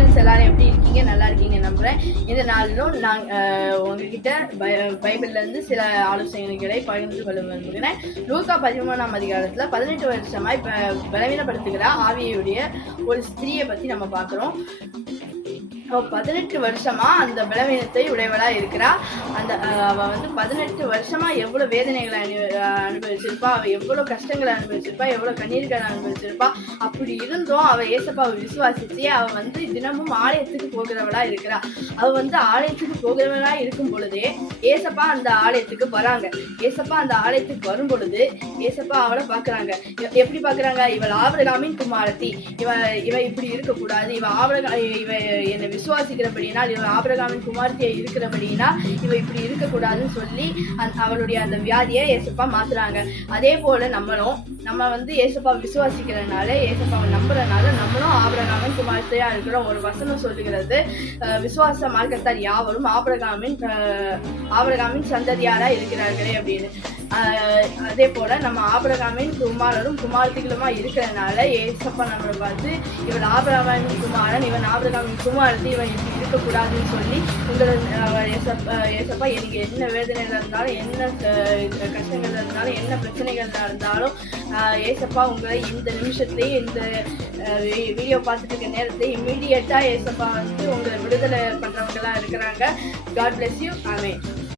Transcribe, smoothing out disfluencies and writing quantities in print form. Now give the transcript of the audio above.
Friends எல்லாரும் எப்படி இருக்கீங்க? நல்லா இருக்கீங்க நம்புறேன். இந்த நாளிலும் நான் உங்ககிட்ட பைபிள்லேருந்து சில ஆலோசனைகளை பகிர்ந்து கொள்ள விரும்புகிறேன். லூக்கா 13ஆம் அதிகாரத்தில் 18 வருஷமாய் பலவீனப்படுத்துகிற ஆவியுடைய ஒரு ஸ்திரீயை பற்றி நம்ம பார்க்குறோம். 18 வருஷமா அந்த பலவீனத்தை உடையவளா இருக்கிறா. அந்த அவ 18 வருஷமா எவ்வளவு வேதனைகளை அனுபவிச்சிருப்பா, அவ எவ்வளவு கஷ்டங்களை அனுபவிச்சிருப்பா, எவ்வளவு கண்ணீர்களை அனுபவிச்சிருப்பா. அப்படி இருந்தும் அவ ஏசப்பாவை விசுவாசிச்சு அவ தினமும் ஆலயத்துக்கு போகிறவளா இருக்கிறா. அவ ஆலயத்துக்கு போகிறவளா இருக்கும் பொழுதே ஏசப்பா அந்த ஆலயத்துக்கு வராங்க. ஏசப்பா அந்த ஆலயத்துக்கு வரும் பொழுது ஏசப்பா அவளை பாக்குறாங்க. எப்படி பாக்குறாங்க? இவள் ஆபிரகாமின் குமாரத்தி, இவ இப்படி இருக்கக்கூடாது, இவ என்னை விசுவாசிக்கிறபடினால், இவ ஆபிரகாமின் குமாரத்தியை இருக்கிறபடினால் இவ இப்படி இருக்கக்கூடாதுன்னு சொல்லி அவளுடைய அந்த வியாதியை ஏசப்பா மாத்துறாங்க. அதே போல நம்ம ஏசப்பா விசுவாசிக்கிறனால, ஏசப்பாவை நம்புறதுனால நம்மளும் ஆபிரகாமின் குமாரத்தையா இருக்கிறோம். ஒரு வசனம் சொல்லுகிறது, விசுவாச மார்க்கத்தார் யாவரும் ஆபிரகாமின் சந்ததியாரா இருக்கிறார்களே அப்படின்னு. அதே போல நம்ம ஆபிரகாமின் குமாரரும் குமாரத்திகளுமா இருக்கிறதுனால ஏசப்பா நம்மளை பார்த்து இவன் ஆபிரகாமின் குமாரன், இவன் ஆபிரகாமின் குமாரத்தி, இவன் இப்படி இருக்கக்கூடாதுன்னு சொல்லி ஏசப்பா எனக்கு என்ன வேதனைகள் இருந்தாலும், என்ன கஷ்டங்கள் இருந்தாலும், என்ன பிரச்சனைகள் இருந்தாலும் ஏசப்பா உங்களை இந்த நிமிஷத்தையும் இந்த வீடியோ பார்த்துட்டு இருக்க நேரத்தை இம்மீடியட்டா ஏசப்பா உங்களை விடுதலை பண்றவங்களா இருக்கிறாங்க. God bless you. Amen.